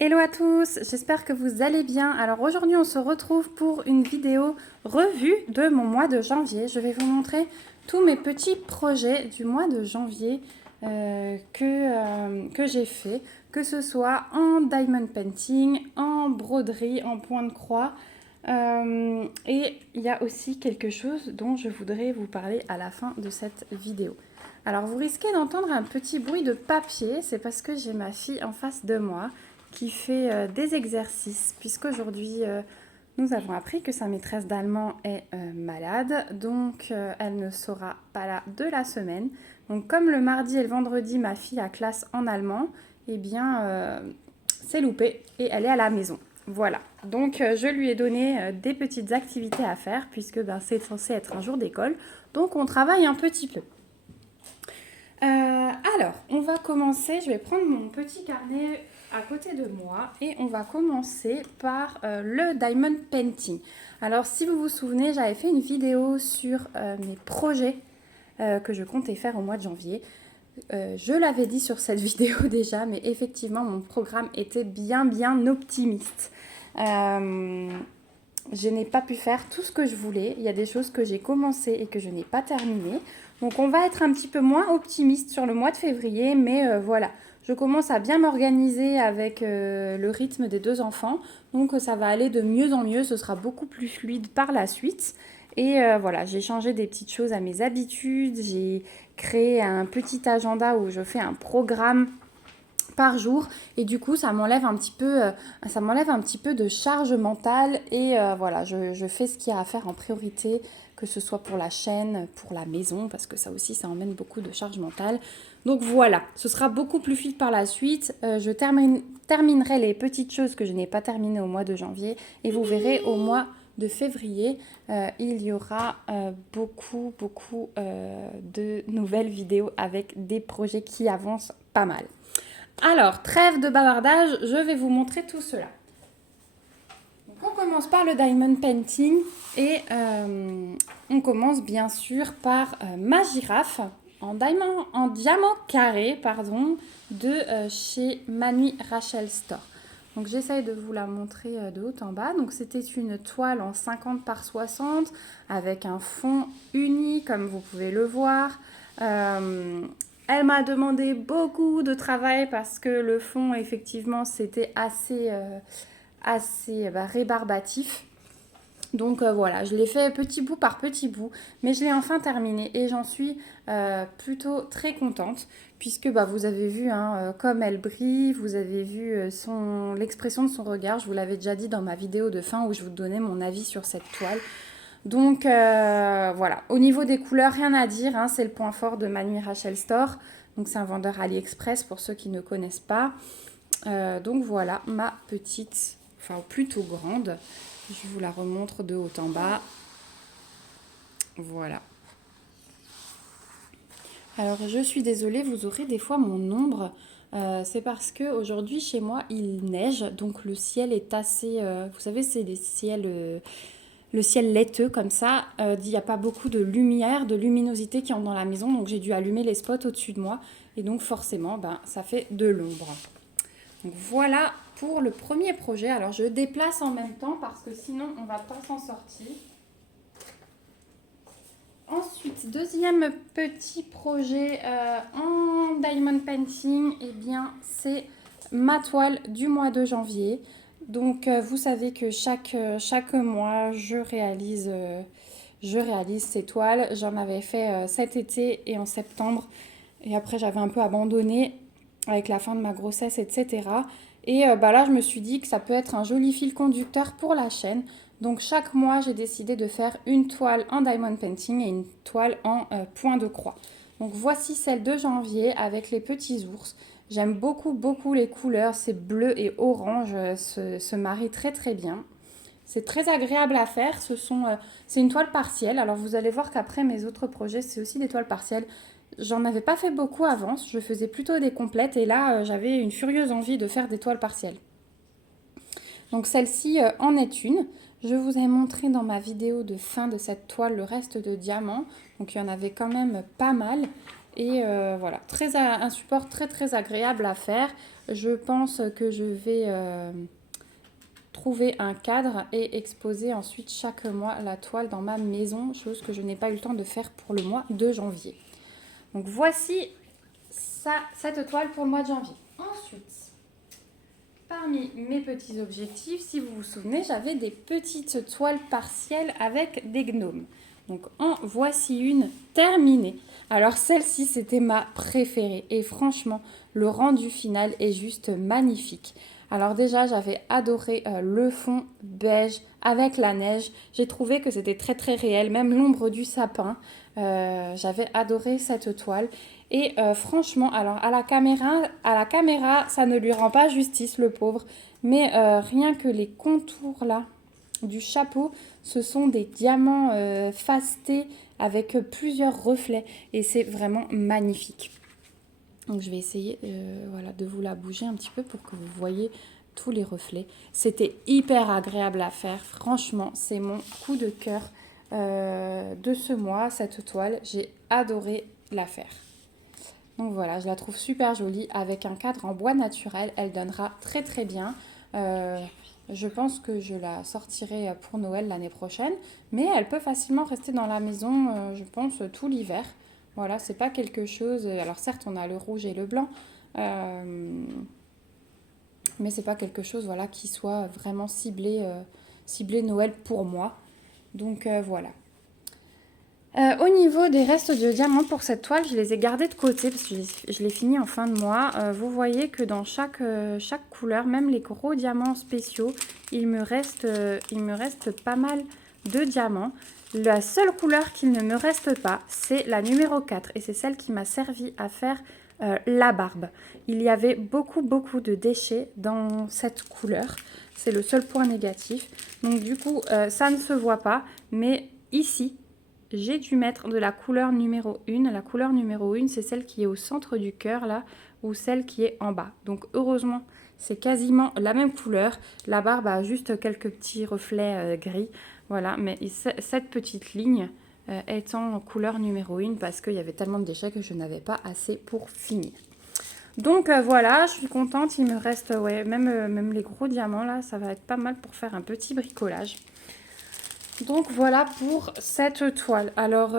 Hello à tous, j'espère que vous allez bien. Alors aujourd'hui on se retrouve pour une vidéo revue de mon mois de janvier. Je vais vous montrer tous mes petits projets du mois de janvier que j'ai fait, que ce soit en diamond painting, en broderie, en point de croix. Et il y a aussi quelque chose dont je voudrais vous parler à la fin de cette vidéo. Alors vous risquez d'entendre un petit bruit de papier, c'est parce que j'ai ma fille en face de moi qui fait des exercices, puisqu'aujourd'hui nous avons appris que sa maîtresse d'allemand est malade, donc elle ne sera pas là de la semaine. Donc comme le mardi et le vendredi ma fille a classe en allemand, eh bien c'est loupé et elle est à la maison. Voilà, donc je lui ai donné des petites activités à faire, puisque c'est censé être un jour d'école, donc on travaille un petit peu. Alors, on va commencer, je vais prendre mon petit carnet à côté de moi et on va commencer par le diamond painting. Alors, si vous vous souvenez, j'avais fait une vidéo sur mes projets que je comptais faire au mois de janvier. Je l'avais dit sur cette vidéo déjà, mais effectivement, mon programme était bien optimiste. Je n'ai pas pu faire tout ce que je voulais. Il y a des choses que j'ai commencé et que je n'ai pas terminées. Donc on va être un petit peu moins optimiste sur le mois de février, mais voilà. Je commence à bien m'organiser avec le rythme des deux enfants. Donc ça va aller de mieux en mieux. Ce sera beaucoup plus fluide par la suite. Et voilà, j'ai changé des petites choses à mes habitudes. J'ai créé un petit agenda où je fais un programme par jour et du coup ça m'enlève un petit peu de charge mentale et voilà, je fais ce qu'il y a à faire en priorité, que ce soit pour la chaîne, pour la maison, parce que ça aussi ça emmène beaucoup de charge mentale. Donc voilà, ce sera beaucoup plus vite par la suite. Je terminerai les petites choses que je n'ai pas terminées au mois de janvier et vous verrez au mois de février, il y aura beaucoup de nouvelles vidéos avec des projets qui avancent pas mal. Alors, trêve de bavardage, je vais vous montrer tout cela. Donc, on commence par le diamond painting et on commence bien sûr par ma girafe en diamant carré de chez Manu Rachel Store. Donc j'essaye de vous la montrer de haut en bas. Donc c'était une toile en 50 par 60 avec un fond uni comme vous pouvez le voir. Elle m'a demandé beaucoup de travail parce que le fond, effectivement, c'était assez rébarbatif. Donc voilà, je l'ai fait petit bout par petit bout, mais je l'ai enfin terminé et j'en suis plutôt très contente puisque vous avez vu comme elle brille, vous avez vu l'expression de son regard, je vous l'avais déjà dit dans ma vidéo de fin où je vous donnais mon avis sur cette toile. Donc voilà, au niveau des couleurs, rien à dire, hein, c'est le point fort de Manu Rachel Store. Donc c'est un vendeur AliExpress pour ceux qui ne connaissent pas. Donc voilà ma petite, enfin plutôt grande. Je vous la remontre de haut en bas. Voilà. Alors je suis désolée, vous aurez des fois mon ombre. C'est parce que aujourd'hui chez moi il neige, donc le ciel est assez. Vous savez, c'est des ciels. Le ciel laiteux comme ça, il n'y a pas beaucoup de lumière, de luminosité qui entre dans la maison, donc j'ai dû allumer les spots au-dessus de moi et donc forcément ça fait de l'ombre. Donc voilà pour le premier projet. Alors je déplace en même temps parce que sinon on va pas s'en sortir. Ensuite, deuxième petit projet en diamond painting, eh bien c'est ma toile du mois de janvier. Donc vous savez que chaque mois je réalise ces toiles. J'en avais fait cet été et en septembre. Et après j'avais un peu abandonné avec la fin de ma grossesse, etc. Et là je me suis dit que ça peut être un joli fil conducteur pour la chaîne. Donc chaque mois, j'ai décidé de faire une toile en diamond painting et une toile en point de croix. Donc voici celle de janvier avec les petits ours. J'aime beaucoup les couleurs, c'est bleu et orange se marient très bien. C'est très agréable à faire, c'est une toile partielle. Alors vous allez voir qu'après mes autres projets, c'est aussi des toiles partielles. J'en avais pas fait beaucoup avant, je faisais plutôt des complètes et là j'avais une furieuse envie de faire des toiles partielles. Donc celle-ci en est une. Je vous ai montré dans ma vidéo de fin de cette toile le reste de diamants. Donc il y en avait quand même pas mal. Et voilà, un support très agréable à faire. Je pense que je vais trouver un cadre et exposer ensuite chaque mois la toile dans ma maison, chose que je n'ai pas eu le temps de faire pour le mois de janvier. Donc voici cette toile pour le mois de janvier. Ensuite, parmi mes petits objectifs, si vous vous souvenez, j'avais des petites toiles partielles avec des gnomes. Donc en voici une terminée. Alors celle-ci, c'était ma préférée. Et franchement, le rendu final est juste magnifique. Alors déjà, j'avais adoré le fond beige avec la neige. J'ai trouvé que c'était très très réel, même l'ombre du sapin. J'avais adoré cette toile. Et franchement, alors à la caméra, ça ne lui rend pas justice, le pauvre. Mais rien que les contours là du chapeau, ce sont des diamants fastés avec plusieurs reflets. Et c'est vraiment magnifique. Donc je vais essayer voilà, de vous la bouger un petit peu pour que vous voyez tous les reflets. C'était hyper agréable à faire. Franchement, c'est mon coup de cœur de ce mois, cette toile. J'ai adoré la faire. Donc voilà, je la trouve super jolie avec un cadre en bois naturel. Elle donnera très très bien. Je pense que je la sortirai pour Noël l'année prochaine. Mais elle peut facilement rester dans la maison, je pense, tout l'hiver. Voilà, c'est pas quelque chose... Alors certes, on a le rouge et le blanc. Mais c'est pas quelque chose voilà, qui soit vraiment ciblé Noël pour moi. Donc voilà. Au niveau des restes de diamants pour cette toile, je les ai gardés de côté parce que je l'ai fini en fin de mois. Vous voyez que dans chaque couleur, même les gros diamants spéciaux, il me reste pas mal de diamants. La seule couleur qu'il ne me reste pas, c'est la numéro 4 et c'est celle qui m'a servi à faire la barbe. Il y avait beaucoup de déchets dans cette couleur. C'est le seul point négatif. Donc du coup, ça ne se voit pas, mais ici, j'ai dû mettre de la couleur numéro 1. La couleur numéro 1, c'est celle qui est au centre du cœur, là, ou celle qui est en bas. Donc, heureusement, c'est quasiment la même couleur. La barbe a juste quelques petits reflets gris. Voilà, mais cette petite ligne est en couleur numéro 1 parce qu'il y avait tellement de déchets que je n'avais pas assez pour finir. Donc, voilà, je suis contente. Il me reste, ouais, même les gros diamants, là, ça va être pas mal pour faire un petit bricolage. Donc voilà pour cette toile. Alors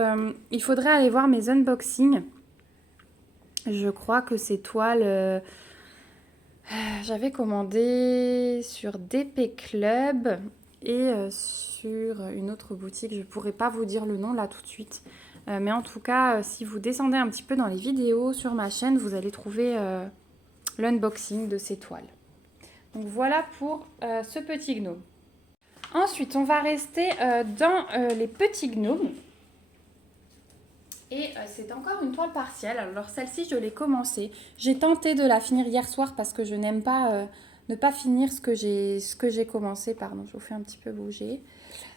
il faudrait aller voir mes unboxings. Je crois que ces toiles, j'avais commandé sur DP Club et sur une autre boutique. Je ne pourrais pas vous dire le nom là tout de suite. Mais en tout cas, si vous descendez un petit peu dans les vidéos sur ma chaîne, vous allez trouver l'unboxing de ces toiles. Donc voilà pour ce petit gnome. Ensuite, on va rester dans les petits gnomes. Et c'est encore une toile partielle. Alors celle-ci, je l'ai commencée. J'ai tenté de la finir hier soir parce que je n'aime pas ne pas finir ce que j'ai commencé. Pardon, je vous fais un petit peu bouger.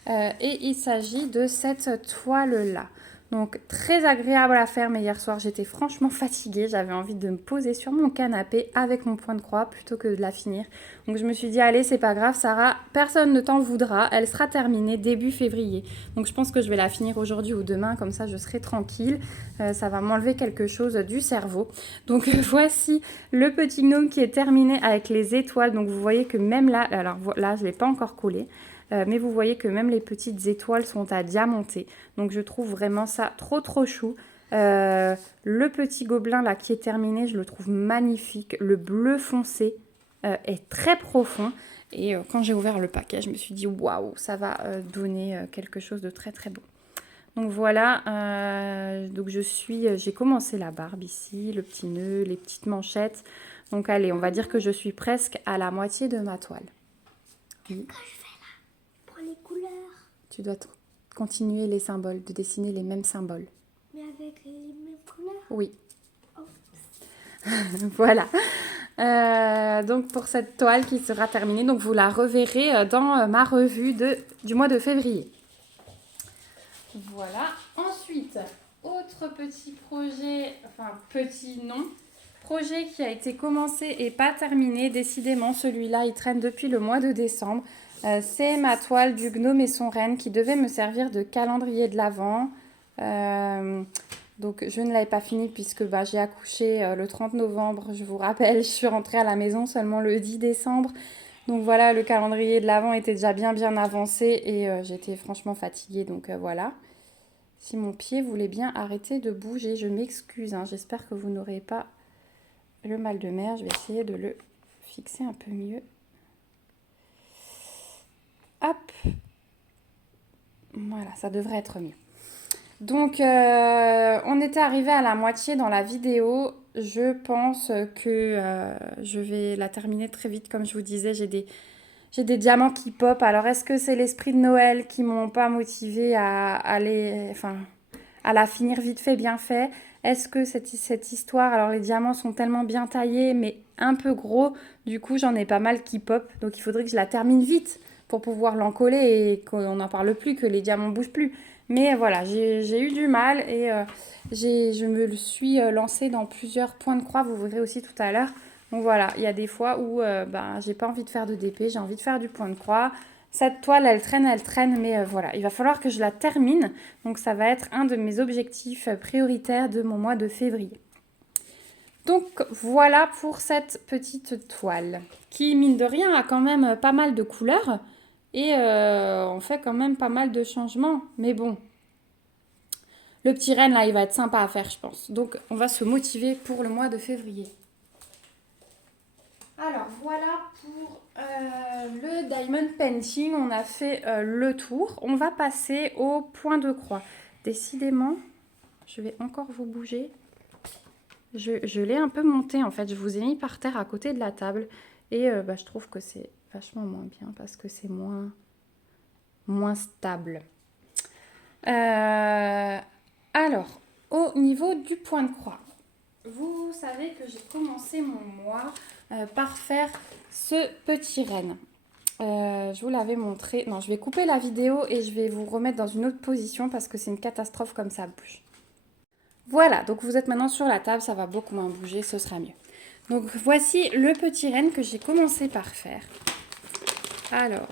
Et il s'agit de cette toile-là. Donc très agréable à faire, mais hier soir j'étais franchement fatiguée. J'avais envie de me poser sur mon canapé avec mon point de croix plutôt que de la finir. Donc je me suis dit allez, c'est pas grave Sarah, personne ne t'en voudra. Elle sera terminée début février. Donc je pense que je vais la finir aujourd'hui ou demain, comme ça je serai tranquille. Ça va m'enlever quelque chose du cerveau. Donc voici le petit gnome qui est terminé avec les étoiles. Donc vous voyez que même là, alors là je ne l'ai pas encore collé. Mais vous voyez que même les petites étoiles sont à diamanter. Donc je trouve vraiment ça trop chou. Le petit gobelin là qui est terminé, je le trouve magnifique. Le bleu foncé est très profond. Et quand j'ai ouvert le paquet, je me suis dit waouh, ça va donner quelque chose de très beau. Donc voilà, donc j'ai commencé la barbe ici, le petit nœud, les petites manchettes. Donc allez, on va dire que je suis presque à la moitié de ma toile. Oui. Les couleurs. Tu dois continuer les symboles, de dessiner les mêmes symboles. Mais avec les mêmes couleurs? Oui. Oh. Voilà. Donc pour cette toile qui sera terminée, donc vous la reverrez dans ma revue du mois de février. Voilà. Ensuite, autre petit projet, enfin petit non, projet qui a été commencé et pas terminé. Décidément, celui-là, il traîne depuis le mois de décembre. C'est ma toile du gnome et son renne qui devait me servir de calendrier de l'Avent. Donc je ne l'avais pas fini puisque j'ai accouché le 30 novembre, je vous rappelle, je suis rentrée à la maison seulement le 10 décembre. Donc voilà, le calendrier de l'Avent était déjà bien avancé et j'étais franchement fatiguée, donc voilà. Si mon pied voulait bien arrêter de bouger, je m'excuse, hein, j'espère que vous n'aurez pas le mal de mer. Je vais essayer de le fixer un peu mieux. Hop. Voilà, ça devrait être mieux. Donc, on était arrivé à la moitié dans la vidéo. Je pense que je vais la terminer très vite. Comme je vous disais, j'ai des diamants qui pop. Alors, est-ce que c'est l'esprit de Noël qui m'ont pas motivée à la finir vite fait, bien fait? Est-ce que cette histoire, alors les diamants sont tellement bien taillés, mais un peu gros, du coup j'en ai pas mal qui pop. Donc il faudrait que je la termine vite pour pouvoir l'encoller et qu'on n'en parle plus, que les diamants bougent plus. Mais voilà, j'ai eu du mal et je me suis lancée dans plusieurs points de croix, vous verrez aussi tout à l'heure. Donc voilà, il y a des fois où j'ai pas envie de faire de DP, j'ai envie de faire du point de croix. Cette toile, elle traîne, mais voilà, il va falloir que je la termine. Donc ça va être un de mes objectifs prioritaires de mon mois de février. Donc voilà pour cette petite toile qui, mine de rien, a quand même pas mal de couleurs et on fait quand même pas mal de changements. Mais bon, le petit renne là, il va être sympa à faire, je pense. Donc on va se motiver pour le mois de février. Alors voilà pour le diamond painting, on a fait le tour. On va passer au point de croix. Décidément, je vais encore vous bouger. Je l'ai un peu monté en fait, je vous ai mis par terre à côté de la table. Et je trouve que c'est vachement moins bien parce que c'est moins stable. Alors, au niveau du point de croix, vous savez que j'ai commencé mon mois par faire ce petit renne. Je vous l'avais montré. Non, je vais couper la vidéo et je vais vous remettre dans une autre position parce que c'est une catastrophe comme ça bouge. Voilà, donc vous êtes maintenant sur la table, ça va beaucoup moins bouger, ce sera mieux. Donc voici le petit renne que j'ai commencé par faire. Alors,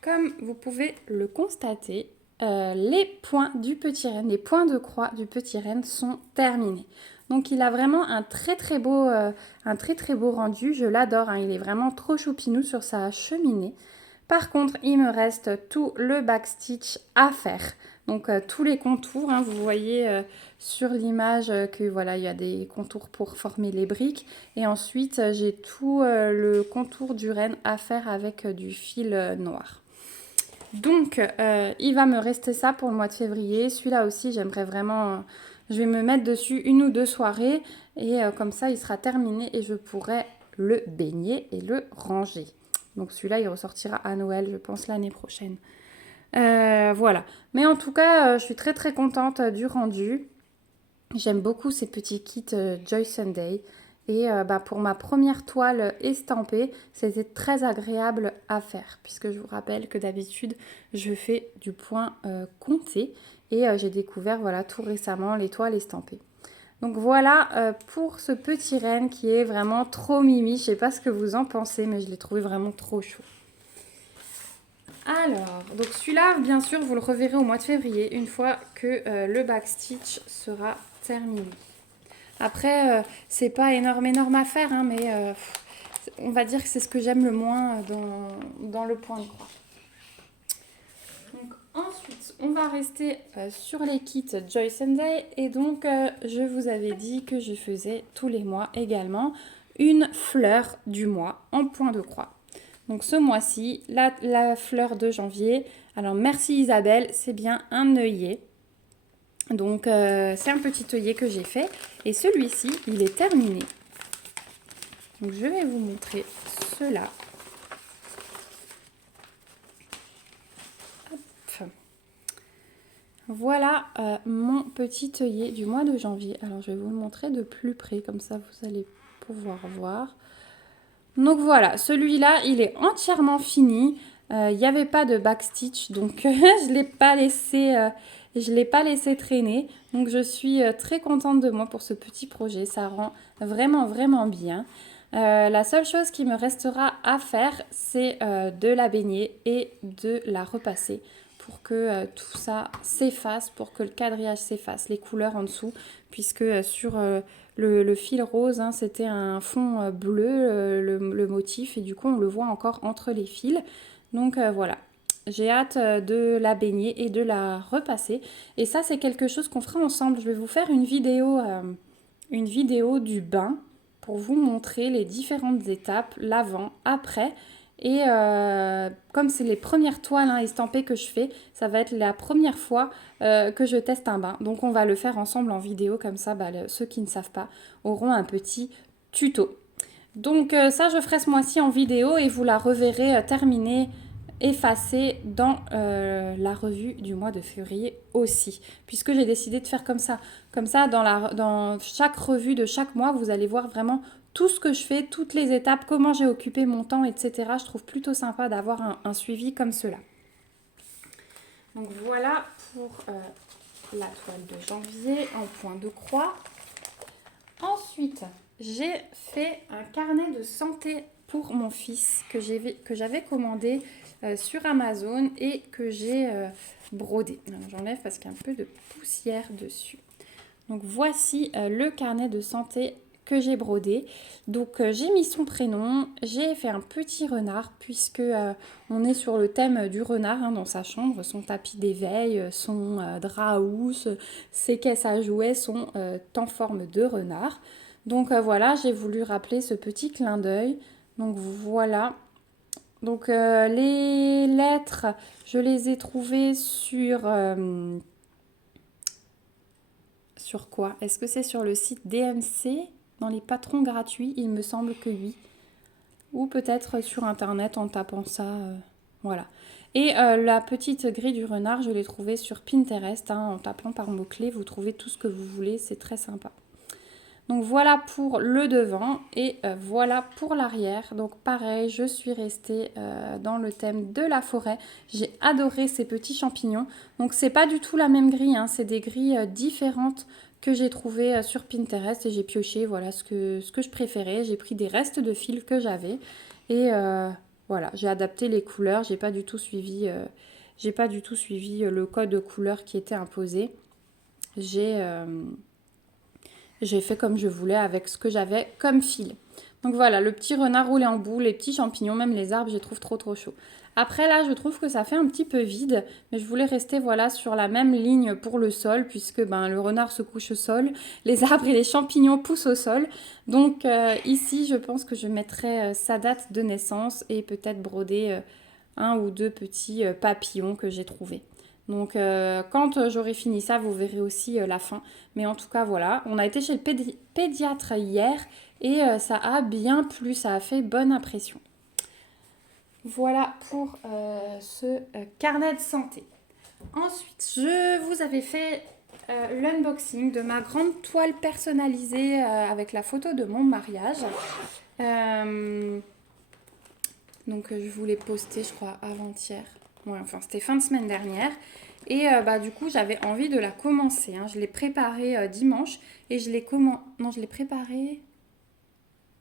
comme vous pouvez le constater, les points du petit renne, les points de croix du petit renne sont terminés. Donc il a vraiment un très très beau rendu, je l'adore, hein, il est vraiment trop choupinou sur sa cheminée. Par contre, il me reste tout le backstitch à faire. Donc tous les contours, hein, vous voyez sur l'image que voilà, il y a des contours pour former les briques. Et ensuite, j'ai tout le contour du renne à faire avec du fil noir. Donc, il va me rester ça pour le mois de février. Celui-là aussi, j'aimerais vraiment... je vais me mettre dessus 1 ou 2 soirées. Et comme ça, il sera terminé et je pourrai le baigner et le ranger. Donc celui-là, il ressortira à Noël, je pense, l'année prochaine. Voilà. Mais en tout cas, je suis très très contente du rendu. J'aime beaucoup ces petits kits Joy Sunday. Et pour ma première toile estampée, c'était très agréable à faire. Puisque je vous rappelle que d'habitude, je fais du point compté. Et j'ai découvert voilà, tout récemment les toiles estampées. Donc voilà pour ce petit renne qui est vraiment trop mimi. Je sais pas ce que vous en pensez, mais je l'ai trouvé vraiment trop chaud. Alors, donc celui-là, bien sûr, vous le reverrez au mois de février, une fois que le backstitch sera terminé. Après, c'est pas énorme à faire, hein, mais on va dire que c'est ce que j'aime le moins dans le point de croix. Donc ensuite, on va rester sur les kits Joy Sunday. Et donc, je vous avais dit que je faisais tous les mois également une fleur du mois en point de croix. Donc ce mois-ci, la fleur de janvier. Alors merci Isabelle, c'est bien un œillet. Donc c'est un petit œillet que j'ai fait. Et celui-ci, il est terminé. Donc je vais vous montrer cela. Hop. Voilà mon petit œillet du mois de janvier. Alors je vais vous le montrer de plus près, comme ça vous allez pouvoir voir. Donc voilà, celui-là, il est entièrement fini. Il n'y avait pas de backstitch, donc je ne l'ai pas laissé traîner. Donc je suis très contente de moi pour ce petit projet. Ça rend vraiment bien. La seule chose qui me restera à faire, c'est de la baigner et de la repasser pour que tout ça s'efface, pour que le quadrillage s'efface, les couleurs en dessous, puisque sur le fil rose, hein, c'était un fond bleu, le motif, et du coup on le voit encore entre les fils. Donc voilà. J'ai hâte de la baigner et de la repasser. Et ça, c'est quelque chose qu'on fera ensemble. Je vais vous faire une vidéo du bain pour vous montrer les différentes étapes, l'avant, après. Et comme c'est les premières toiles hein, estampées que je fais, ça va être la première fois que je teste un bain. Donc on va le faire ensemble en vidéo, comme ça ceux qui ne savent pas auront un petit tuto. Donc ça, je ferai ce mois-ci en vidéo et vous la reverrez terminée, effacée dans la revue du mois de février aussi. Puisque j'ai décidé de faire comme ça. Comme ça, dans chaque revue de chaque mois, vous allez voir vraiment tout ce que je fais, toutes les étapes, comment j'ai occupé mon temps, etc. Je trouve plutôt sympa d'avoir un suivi comme cela. Donc voilà pour la toile de janvier en point de croix. Ensuite, j'ai fait un carnet de santé pour mon fils que j'avais commandé sur Amazon et que j'ai brodé. J'enlève parce qu'il y a un peu de poussière dessus. Donc voici le carnet de santé que j'ai brodé. Donc j'ai mis son prénom, j'ai fait un petit renard puisque on est sur le thème du renard hein, dans sa chambre, son tapis d'éveil, son drap à housse, ses caisses à jouets sont en forme de renard. Donc voilà, j'ai voulu rappeler ce petit clin d'œil. Donc voilà. Donc les lettres, je les ai trouvées sur quoi? Est-ce que c'est sur le site DMC dans les patrons gratuits? Il me semble que oui. Ou peut-être sur internet en tapant ça. Voilà. Et la petite grille du renard, je l'ai trouvée sur Pinterest. Hein, en tapant par mots-clés, vous trouvez tout ce que vous voulez. C'est très sympa. Donc voilà pour le devant et voilà pour l'arrière. Donc pareil, je suis restée dans le thème de la forêt. J'ai adoré ces petits champignons. Donc c'est pas du tout la même grille, hein, c'est des grilles différentes que j'ai trouvées sur Pinterest et j'ai pioché voilà ce que je préférais. J'ai pris des restes de fils que j'avais et voilà, j'ai adapté les couleurs. J'ai pas du tout suivi le code de couleur qui était imposé. J'ai fait comme je voulais avec ce que j'avais comme fil. Donc voilà, le petit renard roulé en boule, les petits champignons, même les arbres, je les trouve trop chaud. Après là, je trouve que ça fait un petit peu vide, mais je voulais rester voilà sur la même ligne pour le sol, puisque le renard se couche au sol, les arbres et les champignons poussent au sol. Donc ici, je pense que je mettrai sa date de naissance et peut-être broder un ou deux petits papillons que j'ai trouvés. Donc quand j'aurai fini ça, vous verrez aussi la fin. Mais en tout cas, voilà. On a été chez le pédiatre hier et ça a bien plu, ça a fait bonne impression. Voilà pour ce carnet de santé. Ensuite, je vous avais fait l'unboxing de ma grande toile personnalisée avec la photo de mon mariage. Donc je vous l'ai posté, je crois, avant-hier. Ouais, enfin, c'était fin de semaine dernière. Et du coup, j'avais envie de la commencer. Hein. Je l'ai préparée dimanche. Et je l'ai Non, je l'ai préparée...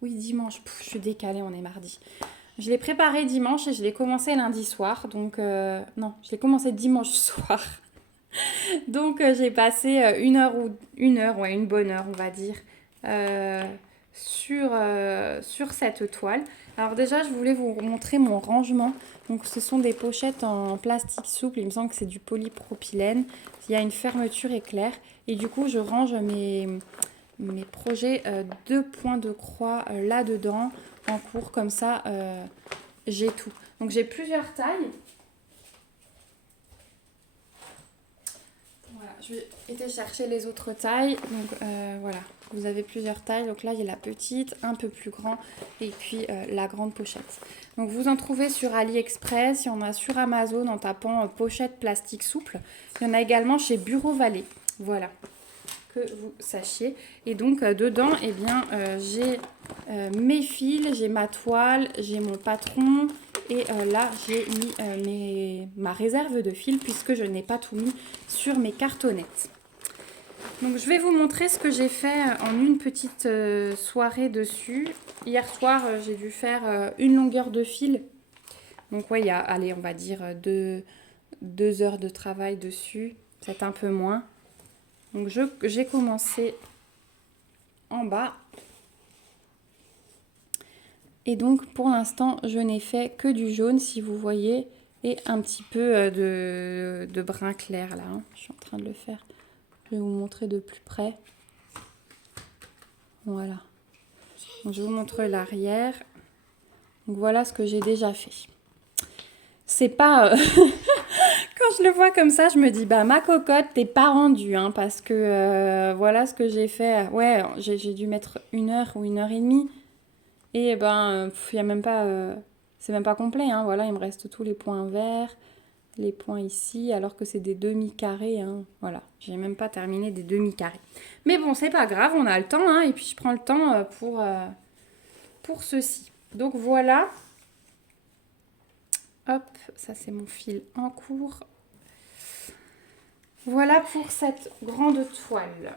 Oui, dimanche. Je suis décalée, on est mardi. Je l'ai préparée dimanche et je l'ai commencée lundi soir. Donc, non, je l'ai commencée dimanche soir. Donc, j'ai passé une bonne heure, on va dire, sur cette toile. Alors déjà, je voulais vous montrer mon rangement. Donc ce sont des pochettes en plastique souple. Il me semble que c'est du polypropylène. Il y a une fermeture éclair. Et du coup, je range mes projets de points de croix là-dedans en cours. Comme ça, j'ai tout. Donc j'ai plusieurs tailles. Voilà, je vais aller chercher les autres tailles. Donc voilà, vous avez plusieurs tailles. Donc là, il y a la petite, un peu plus grand et puis la grande pochette. Donc vous en trouvez sur AliExpress, il y en a sur Amazon en tapant pochette plastique souple. Il y en a également chez Bureau Vallée. Voilà, que vous sachiez. Et donc dedans, eh bien, j'ai mes fils, j'ai ma toile, j'ai mon patron. Et là, j'ai mis ma réserve de fil puisque je n'ai pas tout mis sur mes cartonnettes. Donc, je vais vous montrer ce que j'ai fait en une petite soirée dessus. Hier soir, j'ai dû faire une longueur de fil. Donc, ouais, il y a, allez, on va dire 2 heures de travail dessus, peut-être un peu moins. Donc j'ai commencé en bas. Et donc pour l'instant, je n'ai fait que du jaune, si vous voyez, et un petit peu de brun clair là. Hein. Je suis en train de le faire. Je vais vous montrer de plus près. Voilà. Donc, je vous montre l'arrière. Donc voilà ce que j'ai déjà fait. C'est pas... Quand je le vois comme ça, je me dis, bah ma cocotte, t'es pas rendue, hein, parce que voilà ce que j'ai fait. Ouais, j'ai dû mettre 1 heure ou 1 heure et demie. Et ben, il y a même pas... c'est même pas complet, hein. Voilà, il me reste tous les points verts, les points ici, alors que c'est des demi-carrés, hein. Voilà, j'ai même pas terminé des demi-carrés. Mais bon, c'est pas grave, on a le temps, hein, et puis je prends le temps pour ceci. Donc voilà. Hop, ça c'est mon fil en cours. Voilà pour cette grande toile.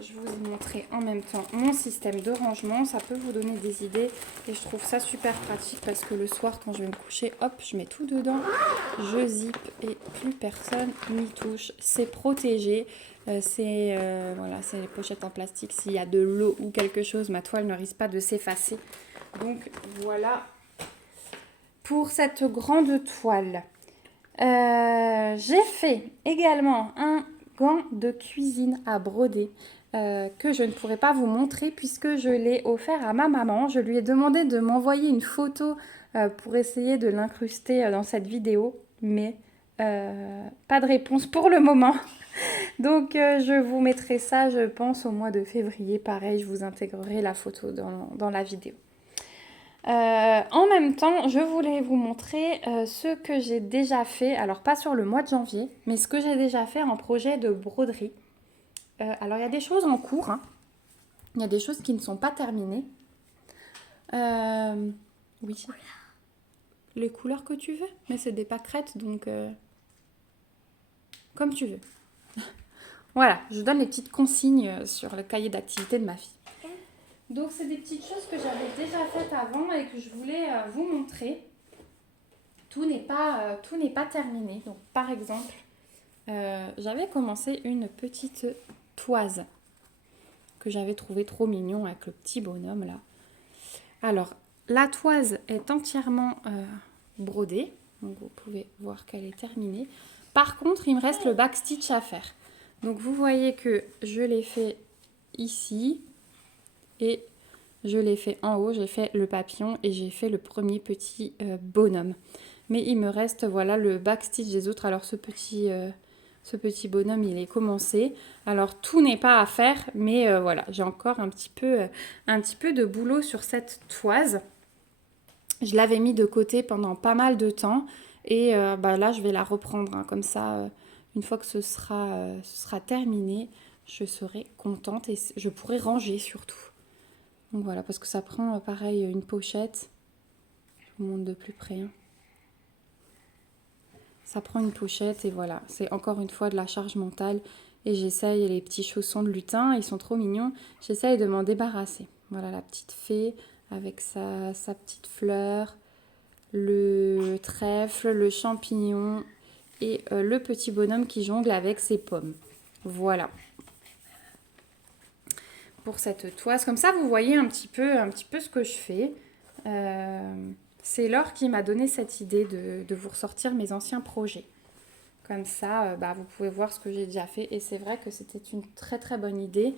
Je vous ai montré en même temps mon système de rangement. Ça peut vous donner des idées et je trouve ça super pratique parce que le soir quand je vais me coucher, hop, je mets tout dedans. Je zip et plus personne n'y touche. C'est protégé. Voilà, c'est les pochettes en plastique. S'il y a de l'eau ou quelque chose, ma toile ne risque pas de s'effacer. Donc voilà pour cette grande toile. J'ai fait également un gant de cuisine à broder que je ne pourrais pas vous montrer puisque je l'ai offert à ma maman. Je lui ai demandé de m'envoyer une photo pour essayer de l'incruster dans cette vidéo, mais pas de réponse pour le moment. Donc je vous mettrai ça, je pense, au mois de février. Pareil, je vous intégrerai la photo dans la vidéo. En même temps, je voulais vous montrer ce que j'ai déjà fait, alors pas sur le mois de janvier, mais ce que j'ai déjà fait en projet de broderie. Alors il y a des choses en cours, hein. Il y a des choses qui ne sont pas terminées. Oui, les couleurs que tu veux, mais c'est des pâquerettes, donc comme tu veux. Voilà, je donne les petites consignes sur le cahier d'activité de ma fille. Donc c'est des petites choses que j'avais déjà faites avant et que je voulais vous montrer. Tout n'est pas terminé. Donc par exemple, j'avais commencé une petite toise que j'avais trouvé trop mignon avec le petit bonhomme là. Alors la toise est entièrement brodée. Donc vous pouvez voir qu'elle est terminée. Par contre, il me reste le backstitch à faire. Donc vous voyez que je l'ai fait ici. Et je l'ai fait en haut, j'ai fait le papillon et j'ai fait le premier petit bonhomme. Mais il me reste, voilà, le backstitch des autres. Alors ce petit bonhomme, il est commencé. Alors tout n'est pas à faire, mais voilà, j'ai encore un petit peu de boulot sur cette toise. Je l'avais mis de côté pendant pas mal de temps. Et là, je vais la reprendre. Hein, comme ça, une fois que ce sera terminé, je serai contente et je pourrai ranger surtout. Donc voilà, parce que ça prend pareil une pochette. Je vous montre de plus près. Hein. Ça prend une pochette et voilà, c'est encore une fois de la charge mentale. Et j'essaye, les petits chaussons de lutin, ils sont trop mignons. J'essaye de m'en débarrasser. Voilà la petite fée avec sa petite fleur, le trèfle, le champignon et le petit bonhomme qui jongle avec ses pommes. Voilà. Pour cette toise. Comme ça, vous voyez un petit peu ce que je fais. C'est Laure qui m'a donné cette idée de vous ressortir mes anciens projets. Comme ça, vous pouvez voir ce que j'ai déjà fait. Et c'est vrai que c'était une très très bonne idée.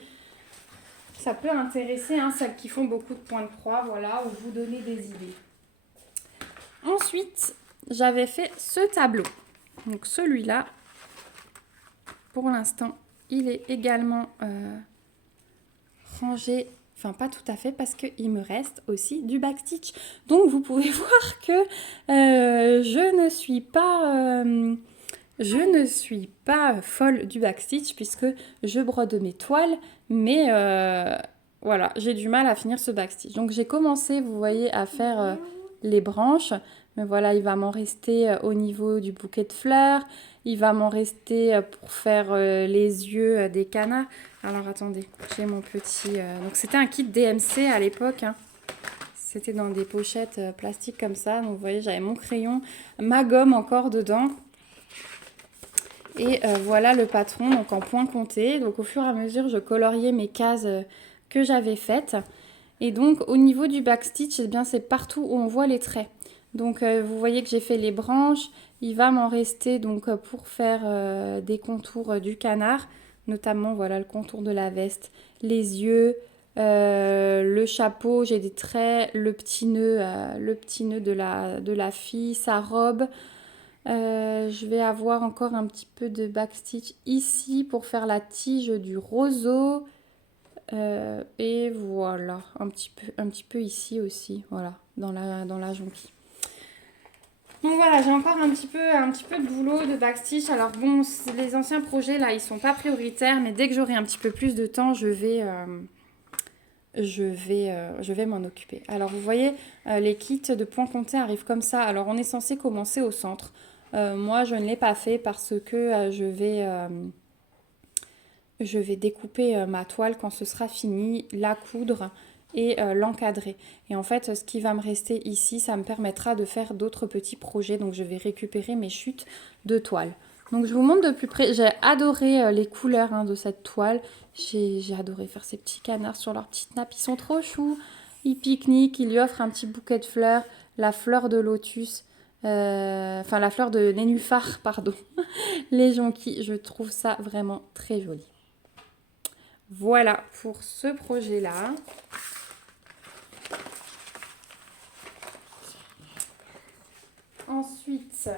Ça peut intéresser celles qui font beaucoup de points de croix, voilà, ou vous donner des idées. Ensuite, j'avais fait ce tableau. Donc celui-là, pour l'instant, il est également... rangé, enfin pas tout à fait parce qu'il me reste aussi du backstitch. Donc vous pouvez voir que je ne suis pas folle du backstitch puisque je brode mes toiles, mais voilà, j'ai du mal à finir ce backstitch. Donc j'ai commencé, vous voyez, à faire les branches, mais voilà, il va m'en rester au niveau du bouquet de fleurs. Il va m'en rester pour faire les yeux des canards. Alors attendez, j'ai mon petit... Donc c'était un kit DMC à l'époque. Hein. C'était dans des pochettes plastiques comme ça. Donc vous voyez, j'avais mon crayon, ma gomme encore dedans. Et voilà le patron, donc en point compté. Donc au fur et à mesure, je coloriais mes cases que j'avais faites. Et donc au niveau du backstitch, eh bien, c'est partout où on voit les traits. Donc vous voyez que j'ai fait les branches. Il va m'en rester donc pour faire des contours du canard. Notamment voilà le contour de la veste, les yeux, le chapeau, j'ai des traits, le petit nœud de la fille, sa robe. Je vais avoir encore un petit peu de backstitch ici pour faire la tige du roseau. Et voilà, un petit peu ici aussi, voilà, dans la jonquille. Donc voilà, j'ai encore un petit peu de boulot de backstitch. Alors bon, les anciens projets là, ils sont pas prioritaires, mais dès que j'aurai un petit peu plus de temps, je vais m'en occuper. Alors vous voyez, les kits de points comptés arrivent comme ça. Alors on est censé commencer au centre. Moi, je ne l'ai pas fait parce que je vais découper ma toile quand ce sera fini, la coudre et l'encadrer. Et en fait, ce qui va me rester ici, ça me permettra de faire d'autres petits projets. Donc je vais récupérer mes chutes de toile. Donc je vous montre de plus près. J'ai adoré les couleurs de cette toile. J'ai adoré faire ces petits canards sur leur petite nappe. Ils sont trop choux. Ils pique-niquent. Ils lui offrent un petit bouquet de fleurs. La fleur de lotus. Enfin, la fleur de nénuphar, pardon. Les jonquilles. Je trouve ça vraiment très joli. Voilà pour ce projet-là. Ensuite,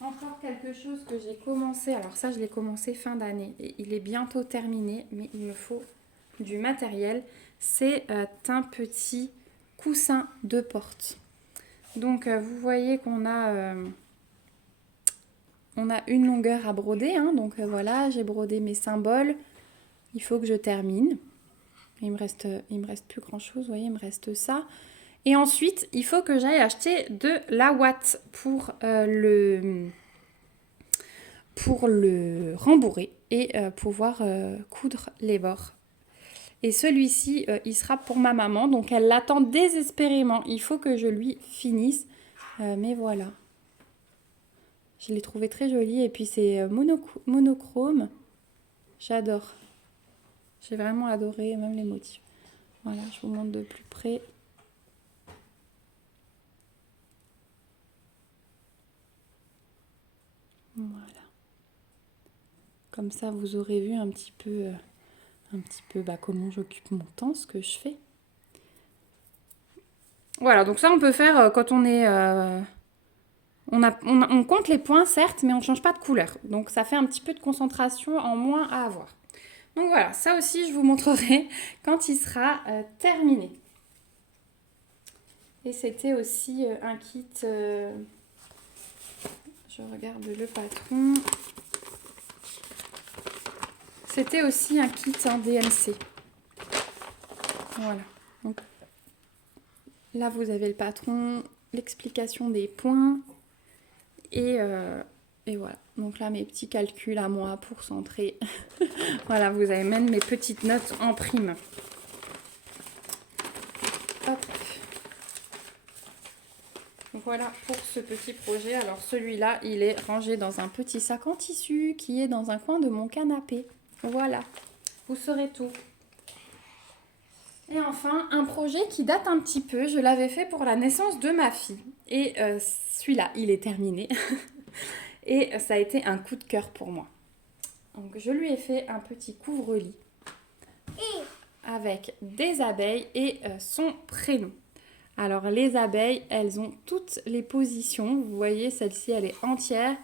encore quelque chose que j'ai commencé. Alors ça, je l'ai commencé fin d'année et il est bientôt terminé, mais il me faut du matériel. C'est un petit coussin de porte. Donc, vous voyez qu'on a, une longueur à broder. Donc, voilà, j'ai brodé mes symboles. Il faut que je termine. Il me reste plus grand chose, vous voyez, il me reste ça. Et ensuite, il faut que j'aille acheter de la ouate pour le rembourrer et pouvoir coudre les bords. Et celui-ci, il sera pour ma maman, donc elle l'attend désespérément. Il faut que je lui finisse. Mais voilà. Je l'ai trouvé très joli et puis c'est monochrome. J'adore. J'ai vraiment adoré, même les motifs. Voilà, je vous montre de plus près. Voilà. Comme ça, vous aurez vu un petit peu comment j'occupe mon temps, ce que je fais. Voilà, donc ça, on peut faire quand on est... on compte les points, certes, mais on ne change pas de couleur. Donc, ça fait un petit peu de concentration en moins à avoir. Donc voilà, ça aussi, je vous montrerai quand il sera terminé. Et c'était aussi un kit... je regarde le patron. C'était aussi un kit en DMC. Voilà. Donc, là, vous avez le patron, l'explication des points. Et voilà. Donc là, mes petits calculs à moi pour centrer. Voilà, vous avez même mes petites notes en prime. Hop. Voilà pour ce petit projet. Alors celui-là, il est rangé dans un petit sac en tissu qui est dans un coin de mon canapé. Voilà, vous saurez tout. Et enfin, un projet qui date un petit peu. Je l'avais fait pour la naissance de ma fille. Et celui-là, il est terminé. Et ça a été un coup de cœur pour moi. Donc je lui ai fait un petit couvre-lit avec des abeilles et son prénom. Alors les abeilles, elles ont toutes les positions. Vous voyez, celle-ci, elle est entière.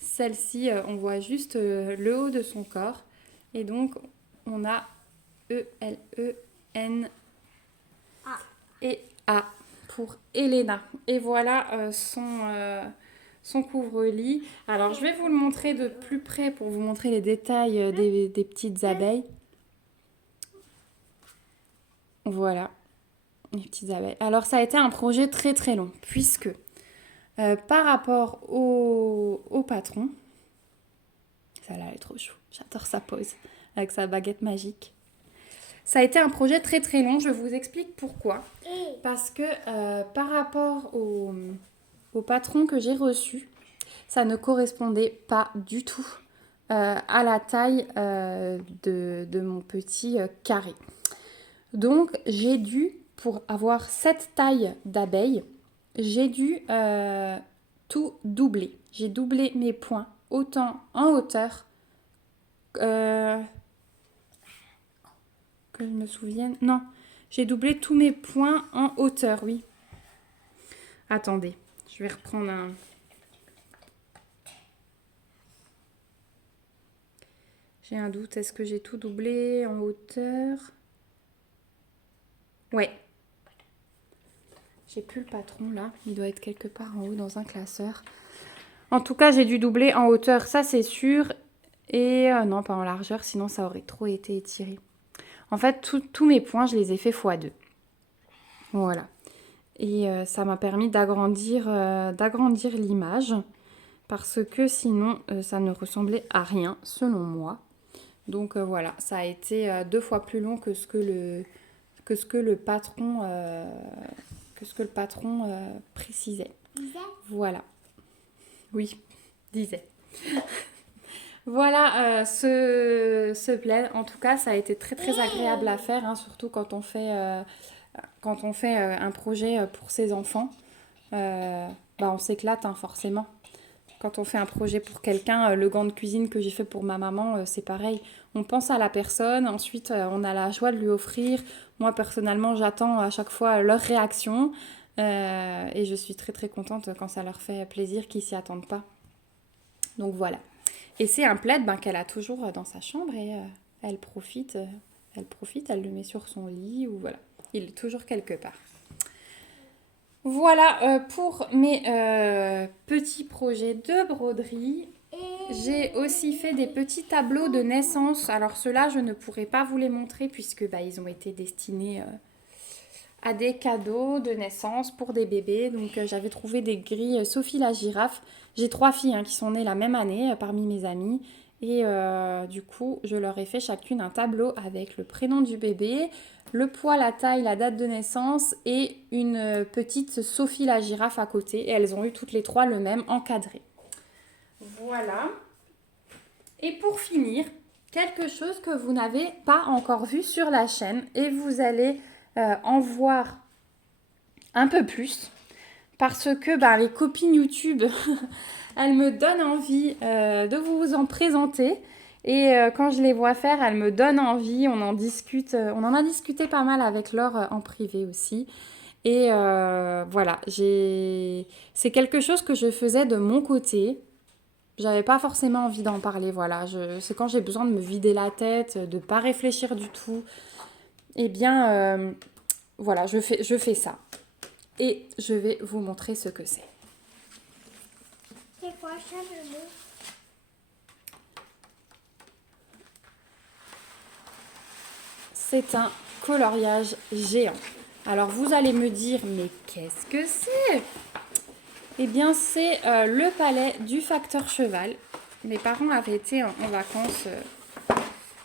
Celle-ci, on voit juste le haut de son corps. Et donc, on a E, L, E, N et A pour Elena. Et voilà son couvre-lit. Alors, je vais vous le montrer de plus près pour vous montrer les détails des petites abeilles. Voilà. Les petites abeilles. Alors ça a été un projet très très long puisque par rapport au patron, ça là elle est trop chou, j'adore sa pose avec sa baguette magique. Ça a été un projet très très long, je vous explique pourquoi. Parce que par rapport au patron que j'ai reçu, ça ne correspondait pas du tout à la taille de mon petit carré. Donc j'ai dû, pour avoir cette taille d'abeille, j'ai dû tout doubler. J'ai doublé mes points autant en hauteur que je me souvienne. Non, j'ai doublé tous mes points en hauteur, oui. Attendez, je vais reprendre un... J'ai un doute, est-ce que j'ai tout doublé en hauteur? Ouais. J'ai plus le patron là, il doit être quelque part en haut dans un classeur. En tout cas, j'ai dû doubler en hauteur, ça c'est sûr. Et non, pas en largeur, sinon ça aurait trop été étiré. En fait, tous mes points, je les ai fait x2. Voilà. Et ça m'a permis d'agrandir l'image. Parce que sinon, ça ne ressemblait à rien, selon moi. Donc voilà, ça a été 2 fois plus long que ce que le patron, précisait. Voilà. Oui, disait. Voilà ce plaid. En tout cas, ça a été très très agréable à faire, hein, surtout quand on fait un projet pour ses enfants. On s'éclate, hein, forcément. Quand on fait un projet pour quelqu'un, le gant de cuisine que j'ai fait pour ma maman, c'est pareil. On pense à la personne, ensuite on a la joie de lui offrir. Moi personnellement, j'attends à chaque fois leur réaction et je suis très très contente quand ça leur fait plaisir, qu'ils s'y attendent pas. Donc voilà. Et c'est un plaid qu'elle a toujours dans sa chambre et elle profite, elle le met sur son lit ou voilà. Il est toujours quelque part. Voilà pour mes petits projets de broderie. J'ai aussi fait des petits tableaux de naissance. Alors ceux-là, je ne pourrais pas vous les montrer puisque ils ont été destinés à des cadeaux de naissance pour des bébés. Donc j'avais trouvé des grilles Sophie la girafe. J'ai 3 filles qui sont nées la même année parmi mes amies. Et du coup, je leur ai fait chacune un tableau avec le prénom du bébé, le poids, la taille, la date de naissance et une petite Sophie la girafe à côté. Et elles ont eu toutes les 3 le même encadré. Voilà. Et pour finir, quelque chose que vous n'avez pas encore vu sur la chaîne et vous allez en voir un peu plus parce que les copines YouTube, elles me donnent envie de vous en présenter. Et quand je les vois faire, elles me donnent envie, on en discute, on en a discuté pas mal avec Laure en privé aussi. Et voilà, c'est quelque chose que je faisais de mon côté. J'avais pas forcément envie d'en parler, voilà. C'est quand j'ai besoin de me vider la tête, de pas réfléchir du tout. Eh bien, voilà, je fais ça. Et je vais vous montrer ce que c'est. C'est quoi ça, le mot? C'est un coloriage géant. Alors vous allez me dire, mais qu'est-ce que c'est? Eh bien, c'est le palais du facteur cheval. Mes parents avaient été en vacances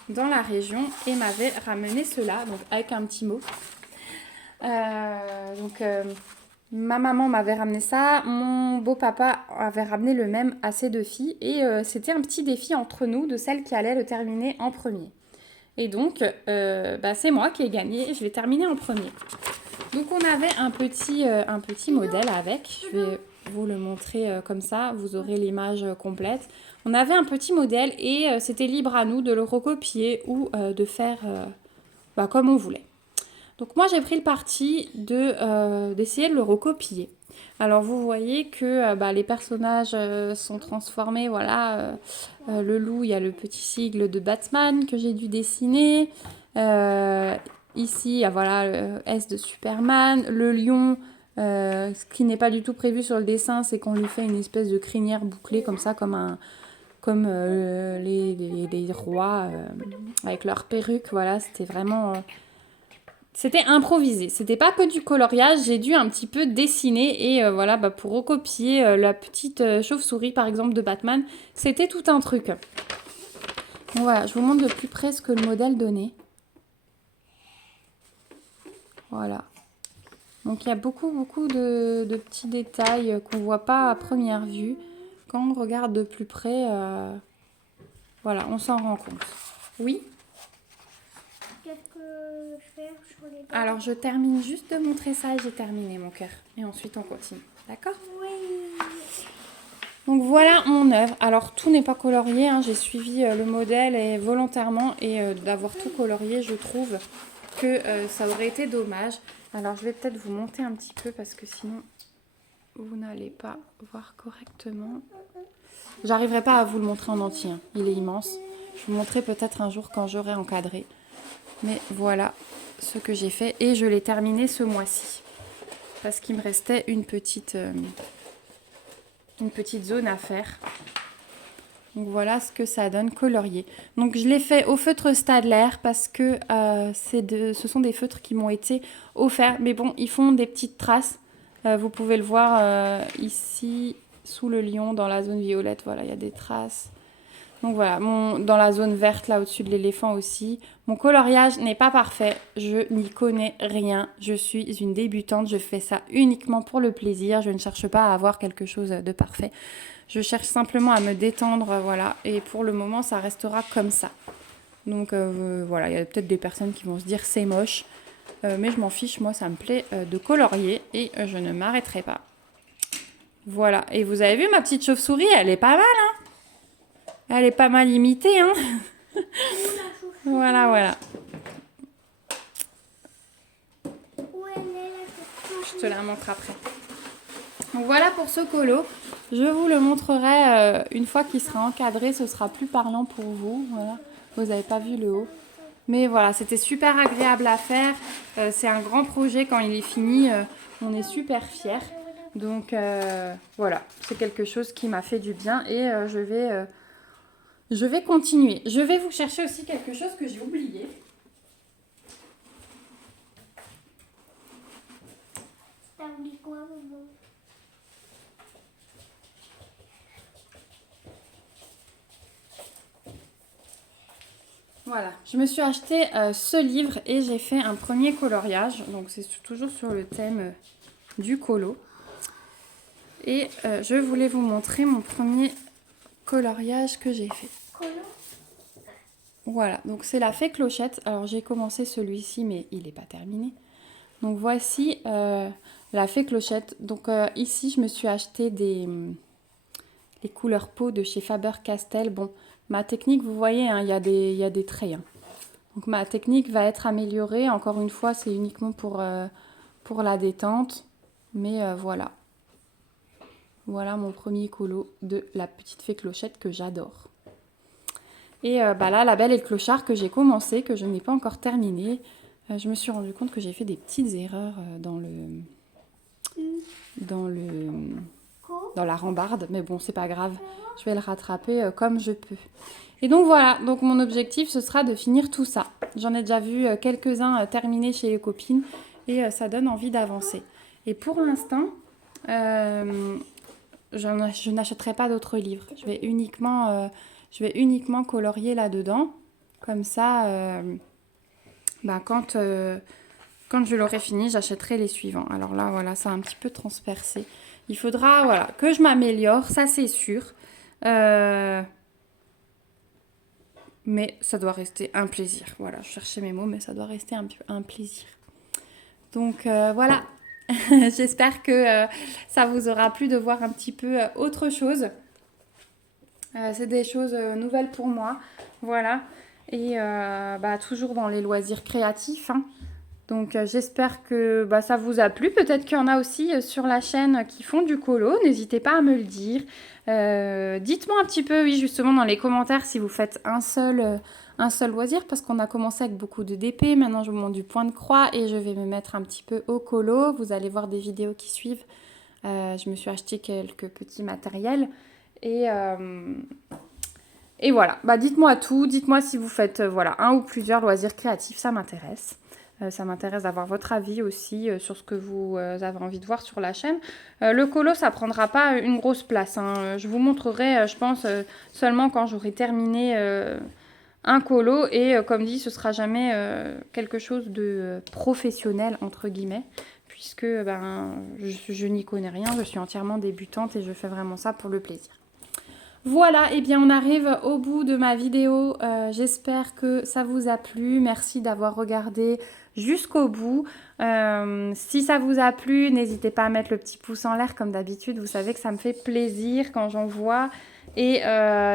dans la région et m'avaient ramené cela, donc avec un petit mot. Ma maman m'avait ramené ça, mon beau-papa avait ramené le même à ses 2 filles et c'était un petit défi entre nous de celle qui allait le terminer en premier. Et donc, c'est moi qui ai gagné et je l'ai terminé en premier. Donc on avait un petit modèle avec, je vais vous le montrer comme ça, vous aurez l'image complète. On avait un petit modèle et c'était libre à nous de le recopier ou de faire comme on voulait. Donc moi j'ai pris le parti d'essayer de le recopier. Alors vous voyez que les personnages sont transformés, voilà. Le loup, il y a le petit sigle de Batman que j'ai dû dessiner. Ici, voilà, le S de Superman. Le lion, ce qui n'est pas du tout prévu sur le dessin, c'est qu'on lui fait une espèce de crinière bouclée comme ça, comme les rois avec leur perruque. Voilà, c'était vraiment... C'était improvisé, c'était pas que du coloriage, j'ai dû un petit peu dessiner et pour recopier la petite chauve-souris par exemple de Batman, c'était tout un truc. Bon, voilà, je vous montre de plus près ce que le modèle donnait. Voilà. Donc il y a beaucoup de petits détails qu'on voit pas à première vue. quand on regarde de plus près, voilà, on s'en rend compte. Oui? Qu'est-ce que je fais sur les bords? Alors, je termine juste de montrer ça et j'ai terminé mon cœur. Et ensuite, on continue. D'accord? Oui. Donc, voilà mon œuvre. Alors, tout n'est pas colorié. Hein. J'ai suivi le modèle et volontairement. Et d'avoir tout colorié, je trouve que ça aurait été dommage. Alors, je vais peut-être vous monter un petit peu parce que sinon, vous n'allez pas voir correctement. J'arriverai pas à vous le montrer en entier. Hein. Il est immense. Je vous montrerai peut-être un jour quand j'aurai encadré. Mais voilà ce que j'ai fait et je l'ai terminé ce mois-ci parce qu'il me restait une petite zone à faire. Donc voilà ce que ça donne colorié. Donc je l'ai fait au feutre Staedtler parce que ce sont des feutres qui m'ont été offerts. Mais bon, ils font des petites traces. Vous pouvez le voir ici sous le lion dans la zone violette. Voilà, il y a des traces. Donc voilà, dans la zone verte, là au-dessus de l'éléphant aussi. Mon coloriage n'est pas parfait, je n'y connais rien. Je suis une débutante, je fais ça uniquement pour le plaisir. Je ne cherche pas à avoir quelque chose de parfait. Je cherche simplement à me détendre, voilà. Et pour le moment, ça restera comme ça. Donc voilà, il y a peut-être des personnes qui vont se dire c'est moche. Mais je m'en fiche, moi ça me plaît de colorier et je ne m'arrêterai pas. Voilà, et vous avez vu ma petite chauve-souris, elle est pas mal, hein? Elle est pas mal imitée, hein. Voilà, voilà. Où elle est la chauve-souris? Je te la montre après. Donc voilà pour ce colo. Je vous le montrerai une fois qu'il sera encadré. Ce sera plus parlant pour vous. Voilà. Vous n'avez pas vu le haut. Mais voilà, c'était super agréable à faire. C'est un grand projet quand il est fini. On est super fiers. Donc voilà, c'est quelque chose qui m'a fait du bien et je vais continuer. Je vais vous chercher aussi quelque chose que j'ai oublié. T'as oublié quoi, maman? Voilà, je me suis acheté ce livre et j'ai fait un premier coloriage. Donc c'est toujours sur le thème du colo. Et je voulais vous montrer mon premier coloriage que j'ai fait. Colo? Voilà, donc c'est la fée Clochette. Alors j'ai commencé celui-ci mais il n'est pas terminé. Donc voici la fée Clochette. Donc ici je me suis acheté les couleurs peau de chez Faber-Castell. Bon, ma technique, vous voyez, hein, il y a des traits. Hein. Donc ma technique va être améliorée. Encore une fois, c'est uniquement pour la détente. Mais voilà. Voilà mon premier colo de la petite fée Clochette que j'adore. Et là, la Belle et le Clochard que j'ai commencé, que je n'ai pas encore terminé. Je me suis rendu compte que j'ai fait des petites erreurs dans la rambarde. Mais bon, c'est pas grave. Je vais le rattraper comme je peux. Et donc voilà, donc mon objectif ce sera de finir tout ça. J'en ai déjà vu quelques-uns terminés chez les copines et ça donne envie d'avancer. Et pour l'instant, je n'achèterai pas d'autres livres. Je vais uniquement colorier là-dedans. Comme ça, quand je l'aurai fini, j'achèterai les suivants. Alors là, voilà, ça a un petit peu transpercé. Il faudra voilà, que je m'améliore, ça c'est sûr. Mais ça doit rester un plaisir. Voilà, je cherchais mes mots, mais ça doit rester un plaisir. Donc voilà, j'espère que ça vous aura plu de voir un petit peu autre chose. C'est des choses nouvelles pour moi. Voilà. Et toujours dans les loisirs créatifs. Hein. Donc j'espère que ça vous a plu. Peut-être qu'il y en a aussi sur la chaîne qui font du colo. N'hésitez pas à me le dire. Dites-moi un petit peu, oui, justement, dans les commentaires si vous faites un seul loisir. Parce qu'on a commencé avec beaucoup de DP. Maintenant, je vous montre du point de croix et je vais me mettre un petit peu au colo. Vous allez voir des vidéos qui suivent. Je me suis acheté quelques petits matériels. Et voilà, dites-moi tout. Dites-moi si vous faites un ou plusieurs loisirs créatifs. Ça m'intéresse. Ça m'intéresse d'avoir votre avis aussi sur ce que vous avez envie de voir sur la chaîne. Le colo, ça prendra pas une grosse place. Hein. Je vous montrerai, je pense, seulement quand j'aurai terminé un colo. Et comme dit, ce sera jamais quelque chose de professionnel, entre guillemets. Puisque je n'y connais rien, je suis entièrement débutante et je fais vraiment ça pour le plaisir. Voilà, et bien on arrive au bout de ma vidéo. J'espère que ça vous a plu. Merci d'avoir regardé jusqu'au bout. Si ça vous a plu, n'hésitez pas à mettre le petit pouce en l'air comme d'habitude. Vous savez que ça me fait plaisir quand j'en vois. Et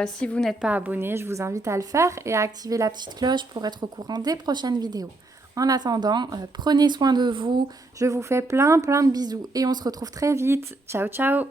si vous n'êtes pas abonné, je vous invite à le faire et à activer la petite cloche pour être au courant des prochaines vidéos. En attendant, prenez soin de vous. Je vous fais plein de bisous et on se retrouve très vite. Ciao, ciao!